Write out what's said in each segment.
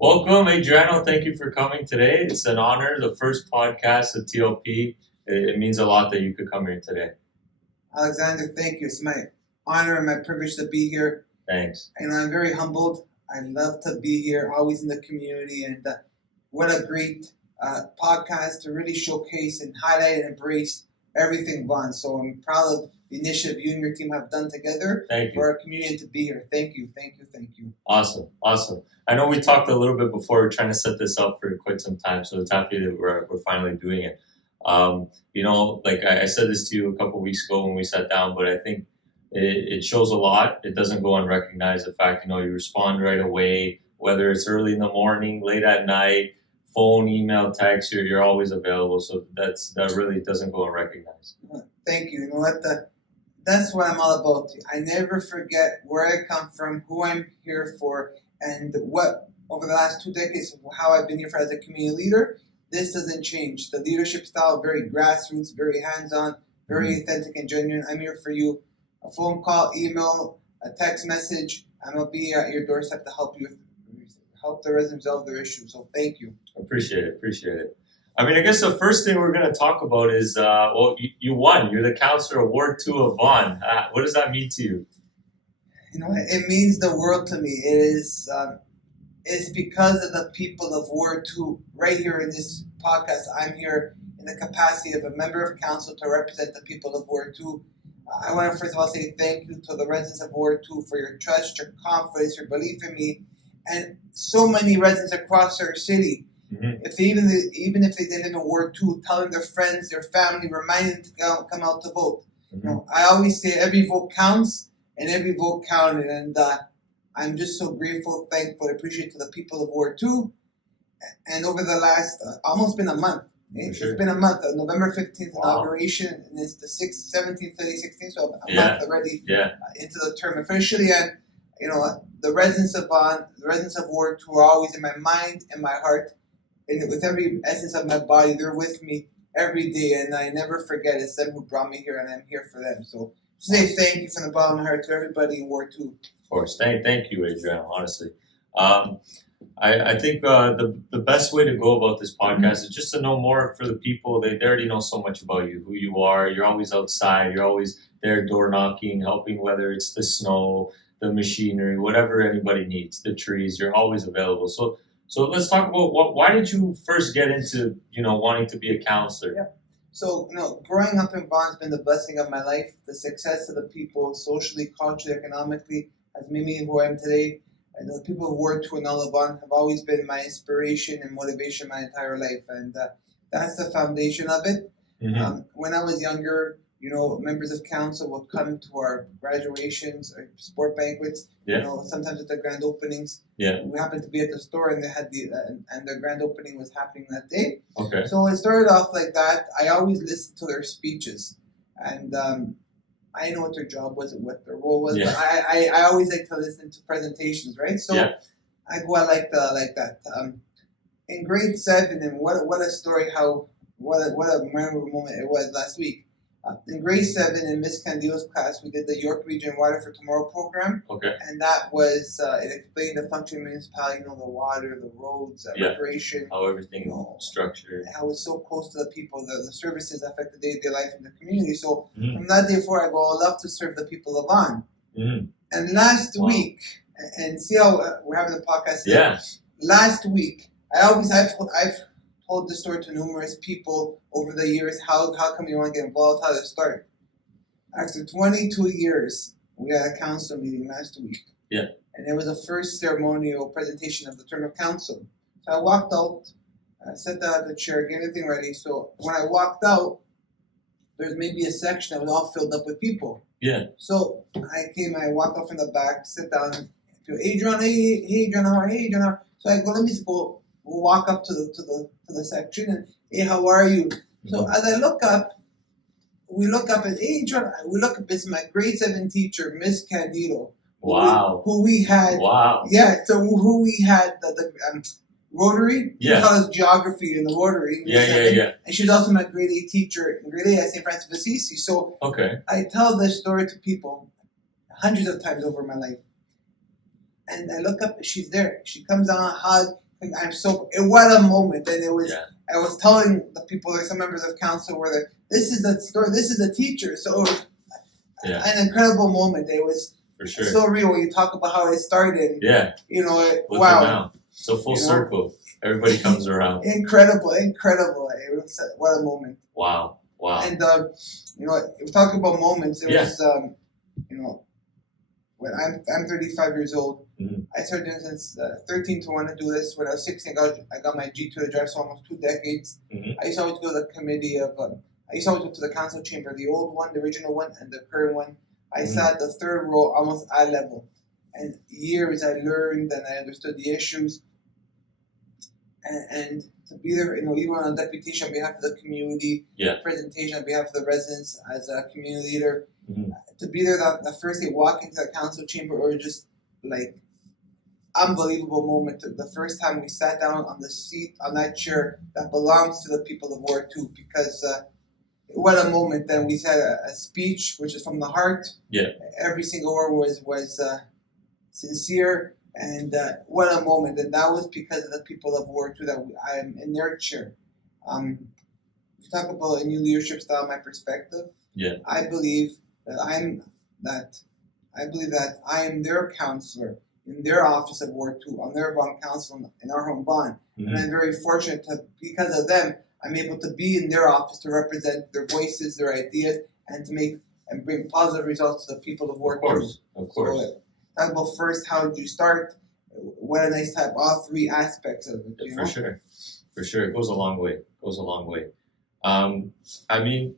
Welcome, Adriano. Thank you for coming today. It's an honor. The first podcast of TLP. It means a lot that you could come here today. Alexander, thank you. It's my honor and my privilege to be here. Thanks. And I'm very humbled. I love to be here, always in the community. And what a great podcast to really showcase and highlight and embrace everything Vaughan. So I'm proud of the initiative you and your team have done together for our community to be here. Thank you. Awesome. I know we talked a little bit before. We're trying to set this up for quite some time, so it's happy that we're finally doing it. Like I said this to you a couple of weeks ago when we sat down, but I think it shows a lot. It doesn't go unrecognized. The fact, you respond right away, whether it's early in the morning, late at night, phone, email, text, you're always available. So that really doesn't go unrecognized. Thank you. You know what? That's what I'm all about. I never forget where I come from, who I'm here for, and what over the last 2 decades, how I've been here for as a community leader. This doesn't change. The leadership style, very grassroots, very hands-on, very authentic and genuine. I'm here for you. A phone call, email, a text message. I'm going to be at your doorstep to help the residents resolve their issues. So thank you. Appreciate it. I guess the first thing we're going to talk about is, you won. You're the Councillor of Ward 2 of Vaughan. What does that mean to you? It means the world to me. It's because of the people of Ward 2. Right here in this podcast, I'm here in the capacity of a member of council to represent the people of Ward 2. I want to first of all say thank you to the residents of Ward 2 for your trust, your confidence, your belief in me, and so many residents across our city. Mm-hmm. Even if they didn't live in Ward 2, telling their friends, their family, reminding them to come out to vote. Mm-hmm. I always say every vote counts, and every vote counted, and I'm just so grateful, thankful, appreciative to the people of Ward 2. And over the last almost been a month. It's been a month. November 15th inauguration, and it's the 6th, 17th, 30th, 16th, so a month already into the term officially. And the residents of Vaughan, the residents of Ward 2 are always in my mind and my heart, and with every essence of my body. They're with me every day, and I never forget it's them who brought me here, and I'm here for them. So say thank you from the bottom of my heart to everybody in Ward 2. Of course. Thank you, Adriano, honestly. I think the best way to go about this podcast is just to know more for the people. They already know so much about you, who you are. You're always outside. You're always there door knocking, helping, whether it's the snow, the machinery, whatever anybody needs, the trees. You're always available. So let's talk about why did you first get into, wanting to be a counselor? Yeah. So, growing up in Vaughan has been the blessing of my life. The success of the people, socially, culturally, economically, has made me who I am today. And the people of Ward 2 and all of Vaughan have always been my inspiration and motivation my entire life. And that's the foundation of it. Mm-hmm. When I was younger, members of council would come to our graduations or sport banquets, sometimes at the grand openings. Yeah. We happened to be at the store, and they had and the grand opening was happening that day. Okay. So it started off like that. I always listened to their speeches, and I didn't know what their job was and what their role was, but I always like to listen to presentations, right? So I like that. In grade 7, and what a story! What a memorable moment it was last week. In grade 7, in Miss Candido's class, we did the York Region Water for Tomorrow program. Okay. And that was, it explained the function of municipality, the water, the roads, recreation. How everything structured. How it's so close to the people, the services affect the day-to-day life in the community. So from that day forward, I go, I love to serve the people of Vaughan. Mm-hmm. And last week, and see how we're having the podcast today. Yeah. Last week, I've told the story to numerous people over the years. How come you want to get involved? How to start? After 22 years, we had a council meeting last week. Yeah. And it was the first ceremonial presentation of the term of council. So I walked out, I sat down at the chair, get everything ready. So when I walked out, there's maybe a section that was all filled up with people. Yeah. So I walked off in the back, sit down. Adrian, hey, Adrian, how are you? Hey, Adrian, how are you? So I go, let me go walk up to the section, and hey, how are you? Mm-hmm. So as I look up, we look up at Adrian. We look up. It's my grade 7 teacher, Miss Candido. Wow. Who we had. Wow. Yeah. So who we had the Rotary. Yeah. She taught us geography in the Rotary. Yeah. And she's also my grade 8 teacher in grade 8 at St. Francis of Assisi. So I tell this story to people hundreds of times over my life. And I look up, she's there. She comes on, hug, what a moment, and it was. Yeah. I was telling the people, like some members of council, where this is the story. This is the teacher. So it was an incredible moment. It was For sure. so real when you talk about how it started. Yeah. You know, Look wow. at now. So full circle. Everybody comes around. Incredible. It was what a moment. Wow. And you know, if we're talking about moments, it was you know, when I'm 35 years old. Mm-hmm. I started doing since 13 to want to do this. When I was 16, I got my G2 to drive, so almost 2 decades. Mm-hmm. I used to always go to the committee of. I used to always go to the council chamber, the old one, the original one, and the current one. I sat at the third row, almost eye level, and years I learned and I understood the issues. And to be there, you know, even on a deputation on behalf of the community, presentation on behalf of the residents as a community leader, to be there the first day, walk into the council chamber, or just like unbelievable moment. The first time we sat down on the seat, on that chair that belongs to the people of Ward 2, because what a moment. Then we said a speech, which is from the heart. Yeah. Every single word was sincere. And what a moment. And that was because of the people of Ward 2 that I am in their chair. If you talk about a new leadership style, my perspective, I believe that I am their counselor in their office of Ward 2, on their Vaughan Council in our home Vaughan. And I'm very fortunate because of them, I'm able to be in their office to represent their voices, their ideas, and to make and bring positive results to the people of Ward 2. Of course. So, talk about first, how did you start? What a nice type, all 3 aspects of it. You know? For sure. It goes a long way. I mean,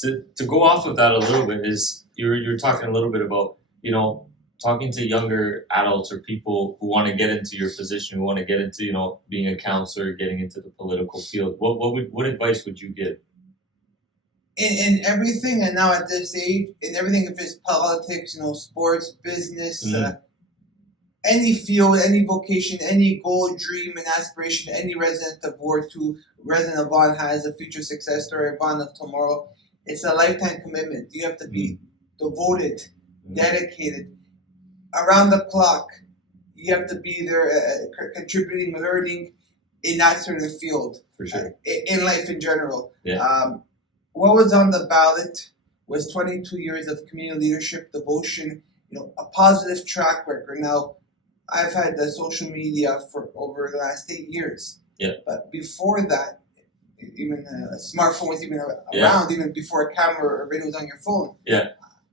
to go off of that a little bit is you're talking a little bit about, you know, talking to younger adults or people who want to get into your position, who want to get into, you know, being a counselor, getting into the political field. What advice would you give? In everything, and now at this age, in everything, if it's politics, you know, sports, business, any field, any vocation, any goal, dream, and aspiration, any resident of Ward 2, resident of Vaughan has a future success story, Vaughan of tomorrow. It's a lifetime commitment. You have to be devoted, dedicated, around the clock. You have to be there, contributing, learning in that sort of field. For sure. In life in general. Yeah. What was on the ballot was 22 years of community leadership, devotion, you know, a positive track record. Now, I've had the social media for over the last 8 years. Yeah. But before that, even a smartphone was even around, even before a camera or video was on your phone. Yeah.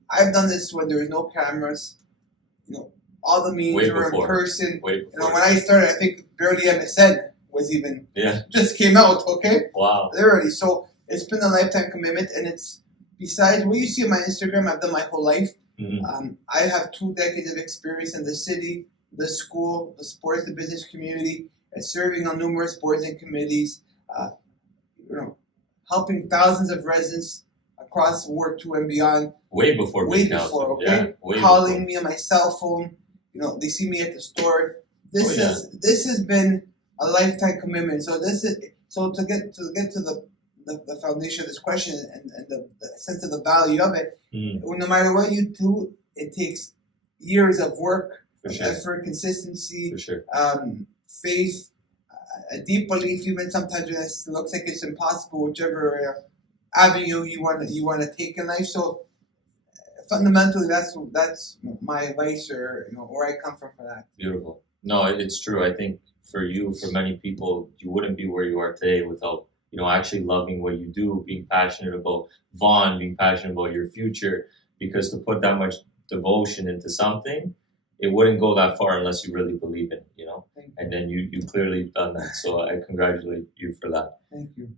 I've done this when there was no cameras. You know, all the meetings were in person. You know, when I started, I think barely MSN was even just came out. Okay. Wow. Literally. So it's been a lifetime commitment, and it's besides what you see on my Instagram, I've done my whole life. I have 2 decades of experience in the city, the school, the sports, the business community, and serving on numerous boards and committees. You know, helping thousands of residents across Ward 2 and beyond. Way before, okay? Yeah, calling me on my cell phone. You know, they see me at the store. This has been a lifetime commitment. So to get to the foundation of this question and the sense of the value of it. No matter what you do, it takes years of work, effort, consistency, faith, a deep belief, even sometimes when it looks like it's impossible, whichever avenue you want to take in life. So fundamentally, that's my advice, or you know, where I come from for that. Beautiful. No, it's true. I think for many people, you wouldn't be where you are today without, you know, actually loving what you do, being passionate about Vaughan, being passionate about your future, because to put that much devotion into something, it wouldn't go that far unless you really believe in it, you know? And then you clearly done that. So I congratulate you for that. Thank you.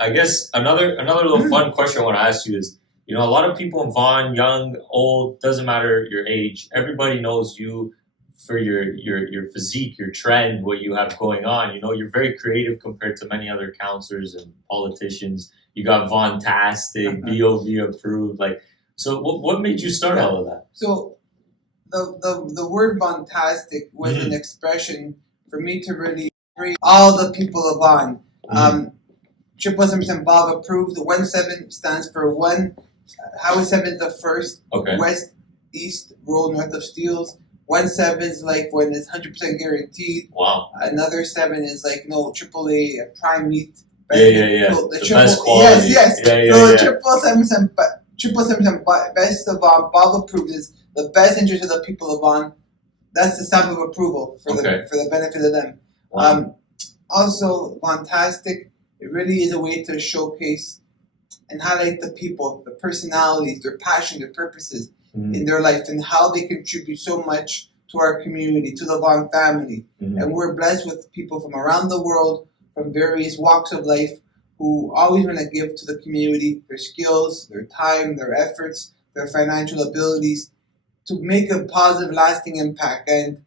I guess another little fun question I want to ask you is, you know, a lot of people in Vaughan, young, old, doesn't matter your age, everybody knows you for your physique, your trend, what you have going on. You know, you're very creative compared to many other councillors and politicians. You got Vaughan-tastic, BOV approved. Like, so what made you start all of that? So the word Vaughan-tastic was an expression for me to really bring all the people of Vaughan. 777 Bob approved. The 17 stands for one. Highway 7 is the first. Okay. West, East, Road, North of Steeles. 1/7 is like when it's 100% guaranteed. Wow. Another 7 is like AAA prime meat. Yeah. So The best quality. Yes. Yeah. So the 777 best of Bob approved is the best interest of the people of Vaughan. That's the stamp of approval for the benefit of them. Wow. Also, fantastic. It really is a way to showcase and highlight the people, the personalities, their passion, their purposes in their life, and how they contribute so much to our community, to the Vaughan family. And we're blessed with people from around the world, from various walks of life, who always want to give to the community their skills, their time, their efforts, their financial abilities to make a positive, lasting impact. And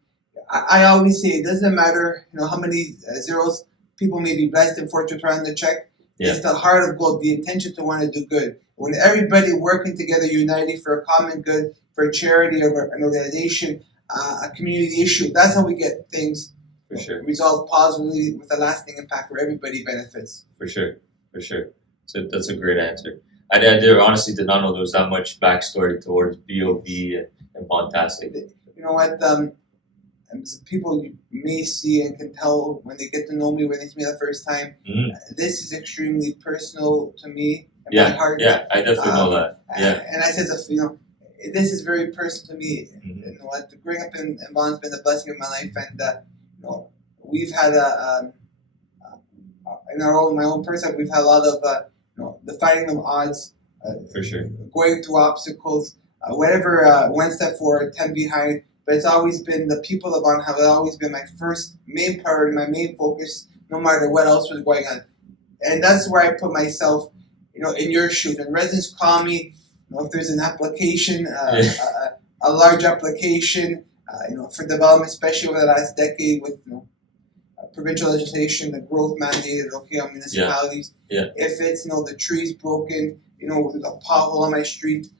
I always say it doesn't matter, how many zeros people may be blessed and fortunate to run the check. It's the heart of gold, the intention to want to do good. When everybody working together, united for a common good, for a charity or an organization, a community issue, that's how we get things resolved positively with a lasting impact where everybody benefits. For sure. So that's a great answer. I honestly did not know there was that much backstory towards BOV and Fantastic. You know what? People may see and can tell when they get to know me, when they see me the first time. This is extremely personal to me and my heart. Yeah, I definitely know that. Yeah. And I said, this is very personal to me. You know what? Growing up in Vaughan has been a blessing in my life, and we've had in my own person, we've had a lot of the fighting of odds. For sure. Going through obstacles, whatever, 1 step forward, 10 behind. But it's always been the people of Vaughan have always been my first main priority, my main focus, no matter what else was going on. And that's where I put myself, in your shoes. And residents call me, if there's an application, a large application, for development, especially over the last decade with provincial legislation, the growth mandated on municipalities. If it's the trees broken, with a pothole on my street.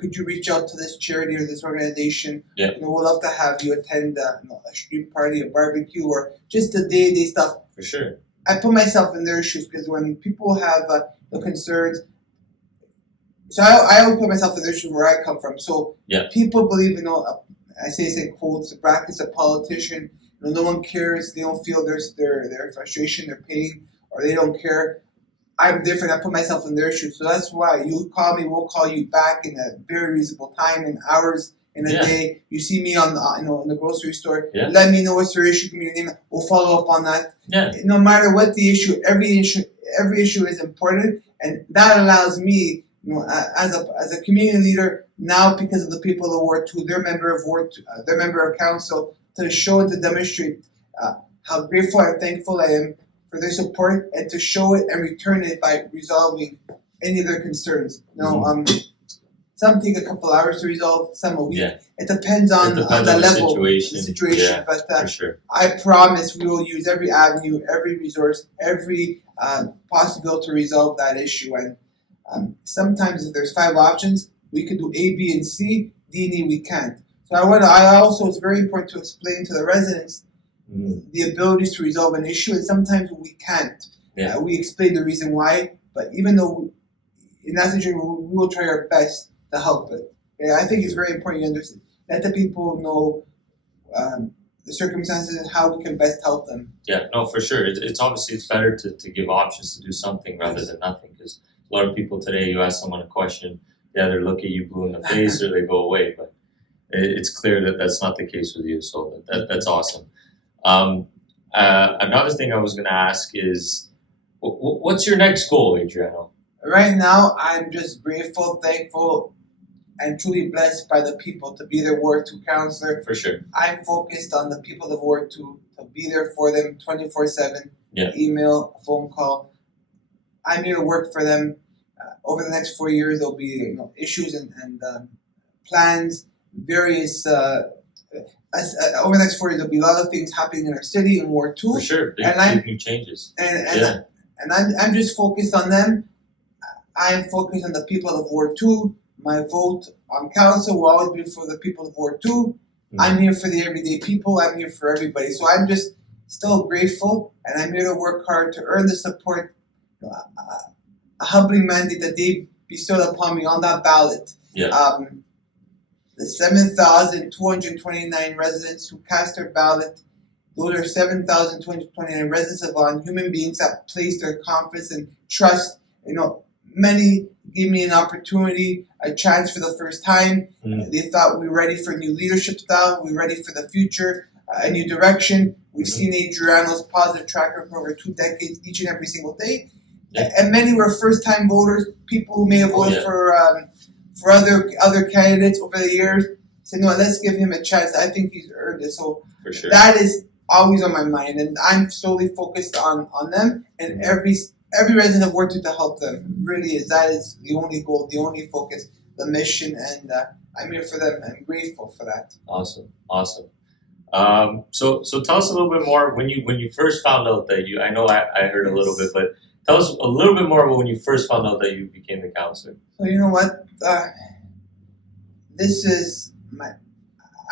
Could you reach out to this charity or this organization? We'd love to have you attend a street party, a barbecue, or just the day-to-day stuff. For sure. I put myself in their shoes because when people have concerns, so I always put myself in their shoes where I come from. So people believe, I say quotes, brackets, a politician. No one cares. They don't feel their frustration, their pain, or they don't care. I'm different. I put myself in their shoes. So that's why you call me, we'll call you back in a very reasonable time, in hours, in a day. You see me on in the grocery store. Let me know what's your issue. Give me your name. We'll follow up on that. No matter what the issue, every issue is important, and that allows me, as a community leader now, because of the people of Ward 2, their member of council, to show and to demonstrate how grateful and thankful I am for their support, and to show it and return it by resolving any of their concerns. Some take a couple hours to resolve, some a week. It depends on the level, the situation. But for sure. I promise we will use every avenue, every resource, every possibility to resolve that issue. And sometimes if there's 5 options, we could do A, B, and C. D and E we can't. So I also, it's very important to explain to the residents the abilities to resolve an issue, and sometimes we can't. We explain the reason why, but even though in that situation we will try our best to help it. I think it's very important you understand. Let the people know the circumstances and how we can best help them. Yeah, no, for sure. It's obviously better to give options to do something rather than nothing, because a lot of people today, you ask someone a question, they either look at you blue in the face or they go away, but it's clear that that's not the case with you, so that's awesome. Another thing I was going to ask is, what's your next goal, Adriano? Right now, I'm just grateful, thankful, and truly blessed by the people to be their Ward 2 councillor. For sure. I'm focused on the people of Ward 2, to be there for them 24/7, email, phone call. I'm here to work for them. Over the next 4 years, there'll be issues and plans, various... over the next 4 years, there'll be a lot of things happening in our city in Ward 2. For sure, big new changes. And I'm just focused on them. I'm focused on the people of Ward 2. My vote on council will always be for the people of Ward 2. I'm here for the everyday people. I'm here for everybody. So I'm just still grateful, and I'm here to work hard to earn the support, a humbling mandate that they bestowed upon me on that ballot. the 7,229 residents who cast their ballot. Those are 7,229 residents of Vaughan, human beings that place their confidence and trust. Many gave me an opportunity, a chance for the first time. They thought we were ready for new leadership style, we were ready for the future, a new direction. We've seen Adriano's positive track record for over 2 decades, each and every single day. And many were first-time voters, people who may have voted for other candidates over the years. Said, no, let's give him a chance. I think he's earned it. So For sure. that is always on my mind, and I'm solely focused on them and every resident of Ward 2 to help them. Really is. That is the only goal, the only focus, the mission, and I'm here for them. I'm grateful for that. Awesome. So tell us a little bit more when you first found out that I know I heard a little bit, but tell us a little bit more about when you first found out that you became the councillor. So you know what?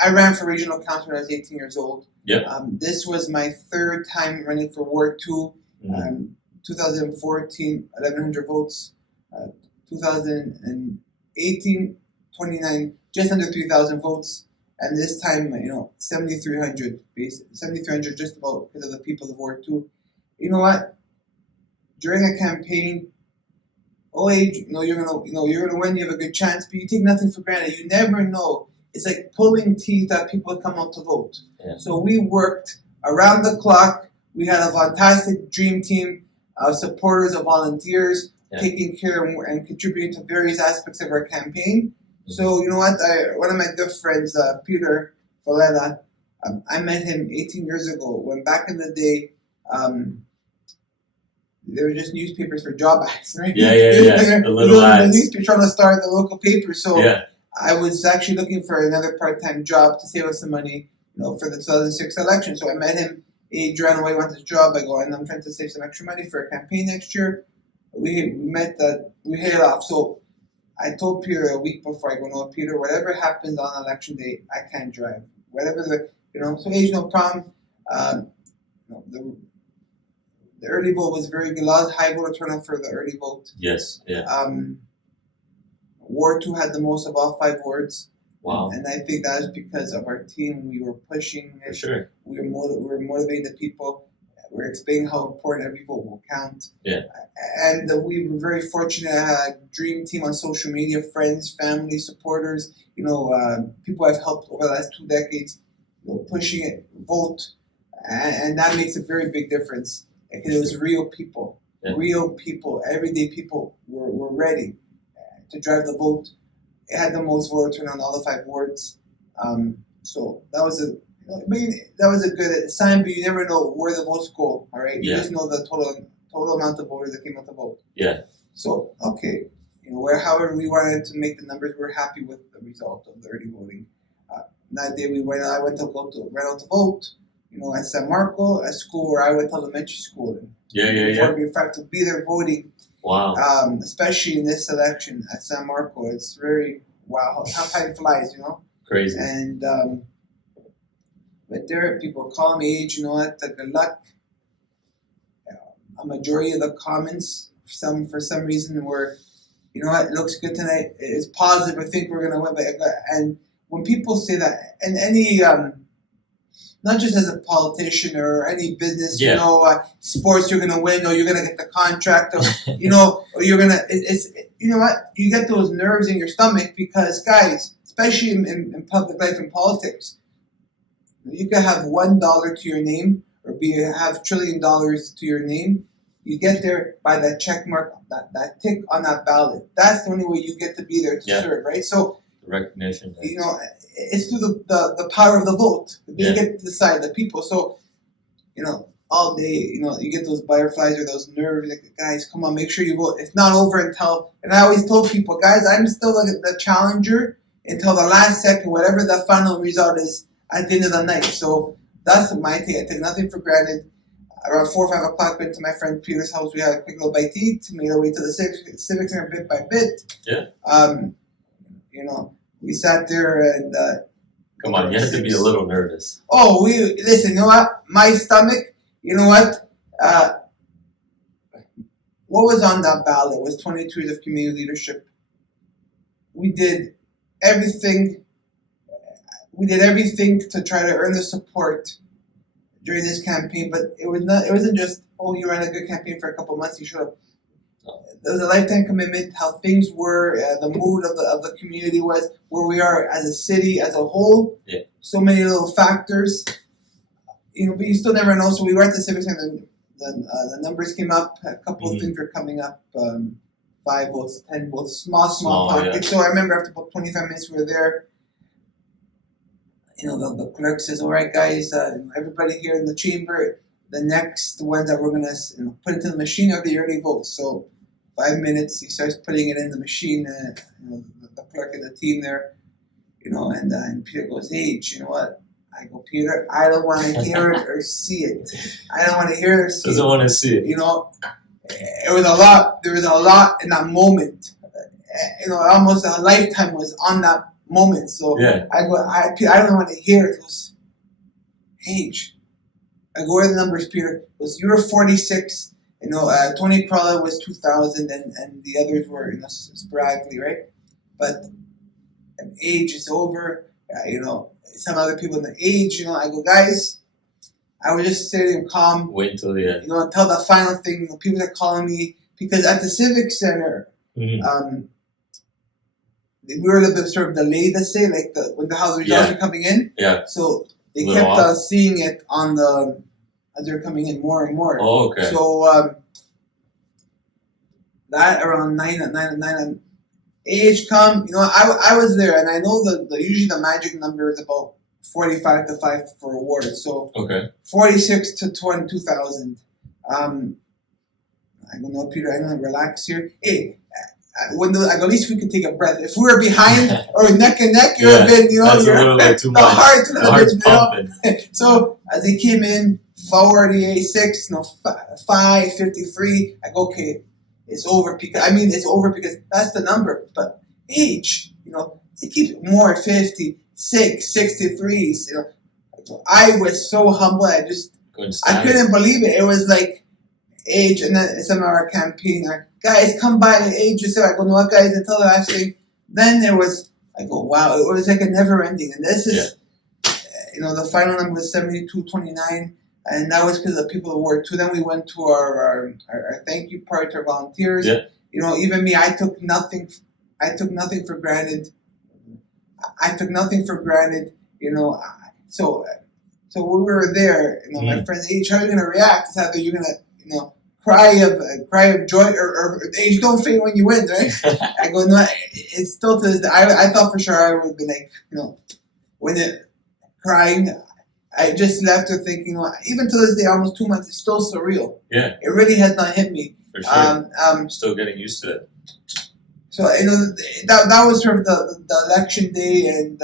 I ran for regional councillor when I was 18 years old. Yep. This was my 3rd time running for Ward 2. 2014, 1,100 votes. 2018, 29, just under 3,000 votes. And this time, 7,300, just about because of the people of Ward 2. You know what? During a campaign, you're gonna win. You have a good chance, but you take nothing for granted. You never know. It's like pulling teeth that people come out to vote. Yeah. So we worked around the clock. We had a fantastic dream team of supporters, of volunteers, taking care and contributing to various aspects of our campaign. So you know what? One of my good friends, Peter Valletta, I met him 18 years ago. When back in the day, there were just newspapers for job ads, right? Yeah. The little ads. The newspaper trying to start the local paper. So yeah. I was actually looking for another part-time job to save us some money, for the 2006 election. So I met him. Adriano wants his job. I go, and I'm trying to save some extra money for a campaign next year. We met that. We hit it off. So I told Peter a week before, I go, no, Peter, whatever happens on election day, I can't drive. Whatever so age, no problem. The early vote was very good. A lot of high voter turnout for the early vote. Yes, yeah. Ward 2 had the most of all 5 wards. Wow. And I think that is because of our team. We were pushing it. For sure. We were motivating the people. We were explaining how important every vote will count. Yeah. And we were very fortunate to have a dream team on social media, friends, family, supporters, people I've helped over the last 2 decades, pushing it, vote. And that makes a very big difference. Because it was real people. Yeah. Real people, everyday people were ready to drive the vote. It had the most voter turnout on all the 5 wards. So that was a good sign, but you never know where the votes go. All right, you just know the total amount of voters that came out to vote. Yeah. So however we wanted to make the numbers, we're happy with the result of the early voting. That day I went out to vote. At San Marco, a school where I went to elementary school. Yeah. In fact, to be there voting. Wow. Especially in this election at San Marco, it's very how time flies, Crazy. And but there, people were calling me age. Good luck. A majority of the comments, for some reason, were, it looks good tonight. It's positive. I think we're gonna win. And when people say that, and any not just as a politician or any business, sports, you're gonna win, or you're gonna get the contract, or or you're gonna. You get those nerves in your stomach because, guys, especially in public life and politics, you can have $1 to your name or have $1 trillion to your name. You get there by that check mark, that tick on that ballot. That's the only way you get to be there to serve, right? So recognition. It's through the power of the vote. You get to decide the people. So, all day, you get those butterflies or those nerves. Like, guys, come on, make sure you vote. It's not over until. And I always told people, guys, I'm still the challenger until the last second, whatever the final result is at the end of the night. So that's my thing. I take nothing for granted. Around 4 or 5 o'clock, went to my friend Peter's house. We had a quick little bite to eat. Made our way to the Civic Center bit by bit. Yeah. We sat there and. Come on, you have to be a little nervous. Oh, listen. You know what? My stomach. You know what? What was on that ballot was 22 years of community leadership. We did everything we did everything to try to earn the support during this campaign, but it wasn't just, oh, you ran a good campaign for a couple of months, you showed up. There was a lifetime commitment, how things were, the mood of the community was, where we are as a city, as a whole. Yeah. So many little factors, but you still never know. So we were at the Civic Center, the numbers came up, a couple of things were coming up, 5 votes, 10 votes, small pockets. Yeah. So I remember after about 25 minutes we were there, the clerk says, all right, guys, everybody here in the chamber, the next ones that we're going to put into the machine are the early votes. So 5 minutes, he starts putting it in the machine, the clerk and the team there, and Peter goes, hey, you know what? I go, Peter, I don't want to hear it or see it. I don't want to hear it or see it. Doesn't want to see it. It was a lot. There was a lot in that moment. Almost a lifetime was on that moment. So yeah. I go, I don't want to hear it. He goes, H. I go, where are the numbers, Peter? He goes, you were 46. Tony Crawler was 2,000, and the others were, sporadically, right? But age is over. Some other people in the age, I go, guys, I was just sitting calm. Wait until the end. Until the final thing. People are calling me because at the Civic Center, we were a little bit sort of delayed, let's say, like when how the results are coming in. Yeah. So they kept seeing it on as they're coming in more and more. Oh, okay. So that around 9 age come, I was there, and I know usually the magic number is about 45 to 5 for awards. So 46 to 22,000. I go, no, Peter, I'm gonna relax here. Hey, at least we could take a breath. If we were behind or neck and neck, you would have been, that's a little bit too much. The heart's pumping. So as they came in, 48, 5, 53, I go, okay, it's over because that's the number. But age, it keeps more 56, 63s. I was so humble. I couldn't believe it. It was like age, and then some of our campaign, guys, come by the age yourself. I go, no, guys, until the last thing. Then there was, I go, wow, it was like a never ending. And this is, the final number was 72-29. And that was because of the people of Ward 2. Then we went to our thank you part to our volunteers. Yeah. Even me, I took nothing for granted. So when we were there, my friends, H, how are you gonna react? It's either you're gonna, cry of joy or H, don't faint when you win, right? I go, no, it's still to this day. I thought for sure I would have been like, when it crying. I just left her thinking, even to this day, almost 2 months, it's still surreal. Yeah. It really has not hit me. For sure. Still getting used to it. So, that was sort of the election day, and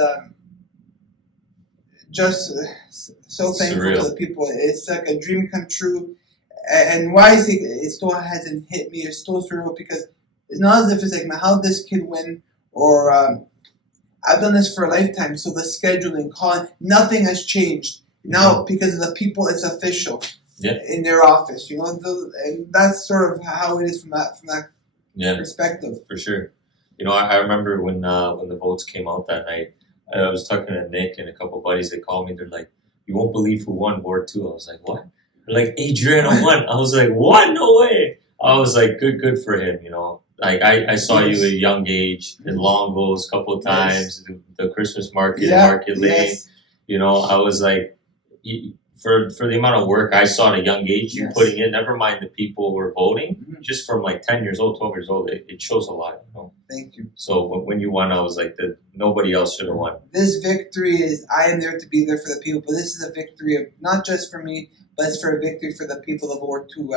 just so thankful surreal. to the people. It's like a dream come true. And why I think it still hasn't hit me, it's still surreal, because it's not as if it's like, man, how did this kid win? Or, I've done this for a lifetime, so the scheduling, calling, nothing has changed. Now, because of the people, it's official in their office. And that's sort of how it is from that perspective. For sure. I remember when the votes came out that night, I was talking to Nick and a couple of buddies. They called me. They're like, you won't believe who won Ward 2. I was like, what? They're like, Adriano won. I was like, what? No way. I was like, good for him, Like I saw you at a young age in Longos a couple of times, the Christmas market, Market Lane. I was like, for the amount of work I saw at a young age, you putting in, never mind the people who were voting, just from like 10 years old, 12 years old, it shows a lot. Thank you. So when you won, I was like, nobody else should have won. This victory is, I am there to be there for the people, but this is a victory of not just for me, but it's for a victory for the people of Ward 2.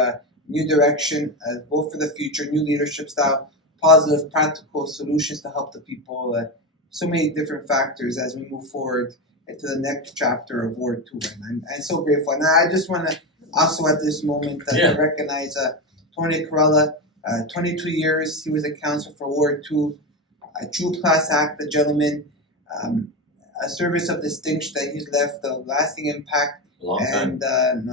New direction, vote for the future, new leadership style, positive, practical solutions to help the people. So many different factors as we move forward into the next chapter of Ward 2. And I'm so grateful. And I just want to also at this moment recognize Tony Corella, 22 years. He was a councillor for Ward 2, a true class act, a gentleman, a service of distinction that he's left a lasting impact. Long time. And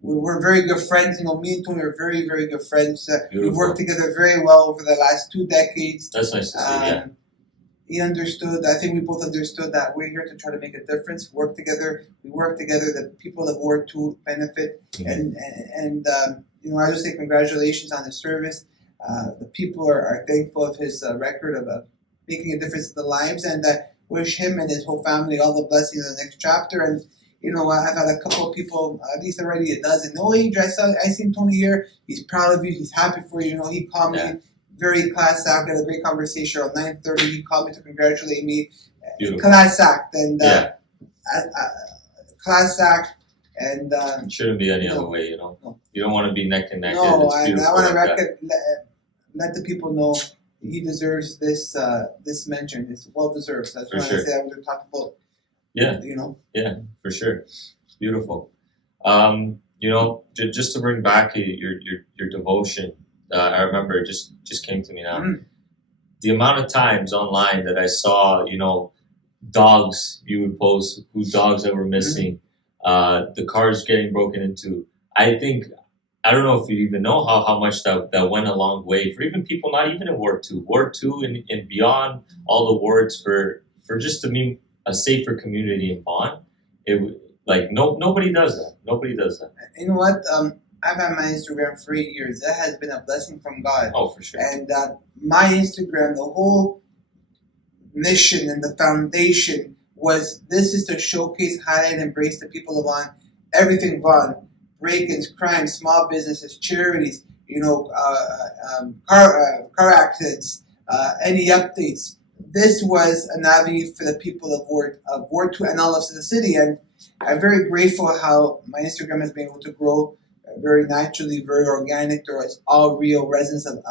we're very good friends. Me and Tony are very, very good friends. We've worked together very well over the last 2 decades. That's nice to see, he understood. I think we both understood that we're here to try to make a difference, work together. We work together. The people of Ward 2 benefit, and I just say congratulations on his service. The people are thankful of his record of making a difference in the lives, and wish him and his whole family all the blessings in the next chapter. And I've had a couple of people, at least already a dozen. Oh, Adrian, I seen Tony here. He's proud of you. He's happy for you. He called me, very class act. We had a great conversation around 9:30. He called me to congratulate me. Beautiful. Class act and class act. And it shouldn't be any other way, No. You don't want to be neck and neck. No, I want to let the people know he deserves this mention. It's well deserved. That's why I say I was going to talk about. Yeah. Yeah, for sure. Beautiful. Just to bring back your devotion, I remember it just came to me now. The amount of times online that I saw, dogs you would post, dogs that were missing, the cars getting broken into. I don't know if you even know how much that went a long way for even people not even in Ward 2. Ward 2 and beyond all the wards for just to be a safer community in Vaughan. Nobody does that. Nobody does that. You know what? I've had my Instagram for 8 years. That has been a blessing from God. Oh, for sure. And my Instagram, the whole mission and the foundation was this is to showcase, highlight, and embrace the people of Vaughan. Everything Vaughan. Break-ins, crime, small businesses, charities, car accidents, any updates. This was an avenue for the people of Ward 2 and all of the city. And I'm very grateful how my Instagram has been able to grow very naturally, very organic. There was all real residents of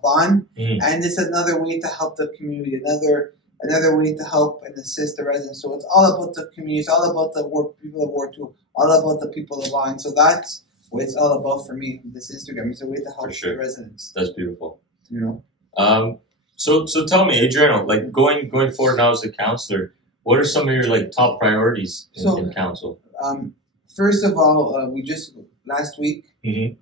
Vaughan. And it's another way to help the community, another way to help and assist the residents. So it's all about the community. It's all about the people of Ward 2, all about the people of Vaughan. So that's what it's all about for me, this Instagram. It's a way to help the residents. That's beautiful. So tell me, Adriano, going forward now as a councillor, what are some of your top priorities in council? First of all, we just last week,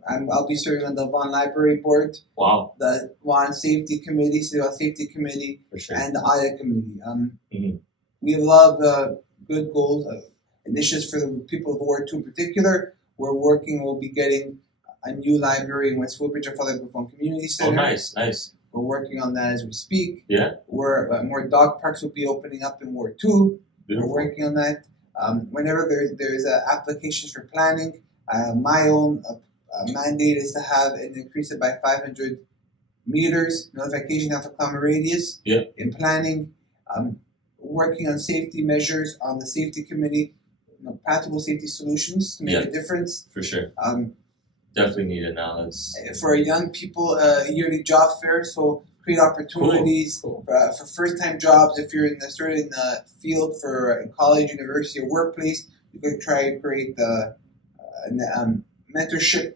I'll be serving on the Vaughan Library Board. Wow. The Vaughan Safety Committee, City Safety Committee, and the Audit Committee. We love good goals, initiatives for the people of Ward 2 in particular. We'll be getting a new library in West Woodbridge, our Father Vaughan Community Center. Oh, nice. We're working on that as we speak. Yeah. More dog parks will be opening up in Ward 2. Beautiful. We're working on that. Whenever there's applications for planning, my own mandate is to have and increase it by 500 meters, notification half a kilometer radius. In planning, working on safety measures on the safety committee, practical safety solutions to make a difference. For sure. Definitely need it now. For young people, yearly job fair, so create opportunities for first-time jobs. If you're in the field for college, university, or workplace, you could try to create the mentorship.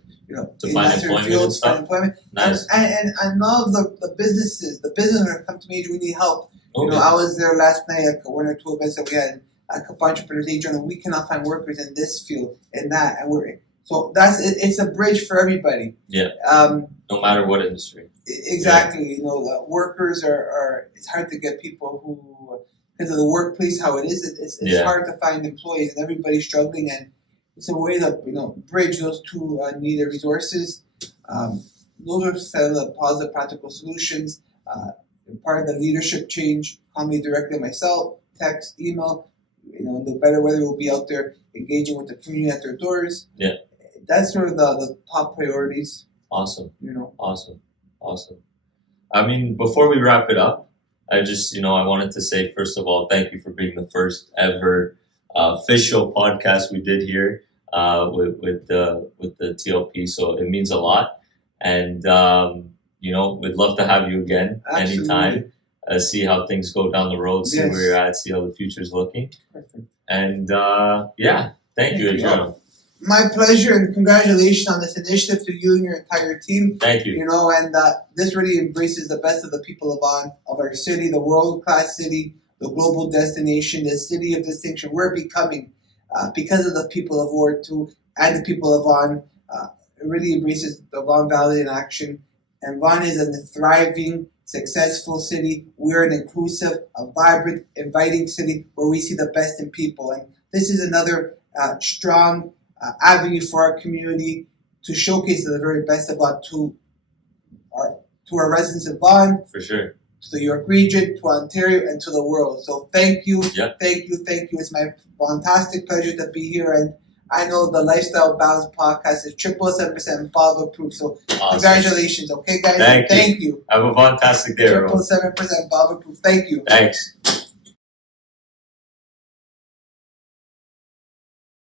To find employment. Nice. And I love the businesses. The business are come to me, we need help. I was there last night at one or two events that we had. A couple entrepreneurs, and we cannot find workers in this field and that, and so that's it. It's a bridge for everybody. Yeah. No matter what industry. Exactly. The workers are. It's hard to get people who, because of the workplace how it is. It's hard to find employees, and everybody's struggling. And it's a way to bridge those two needed resources. Those are some of the positive practical solutions. Part of the leadership change. Call me directly myself. Text, email. The better weather will be out there engaging with the community at their doors. Yeah. That's sort of the top priorities. Awesome. Awesome. I mean, before we wrap it up, I just, I wanted to say, first of all, thank you for being the first ever official podcast we did here with the TLP. So it means a lot. And, we'd love to have you again anytime. See how things go down the road, see where you're at, see how the future's looking. Perfect. And thank you, Adriano. My pleasure, and congratulations on this initiative to you and your entire team. Thank you. And this really embraces the best of the people of Vaughan, of our city, the world-class city, the global destination, the city of distinction. We're becoming, because of the people of Ward 2 and the people of Vaughan, it really embraces the Vaughan Valley in action. And Vaughan is a thriving successful city. We're an inclusive, a vibrant, inviting city where we see the best in people. And this is another strong avenue for our community to showcase the very best about to our residents of Vaughan, For sure. to the York region, to Ontario, and to the world. So thank you, Yeah. thank you, thank you. It's my fantastic pleasure to be here, and I know the Lifestyle Balance podcast is 777% Bob approved. So Awesome. congratulations, okay, guys? Thank you. Thank you. Have a fantastic day, everyone. 777% Bob approved. Thank you. Thanks.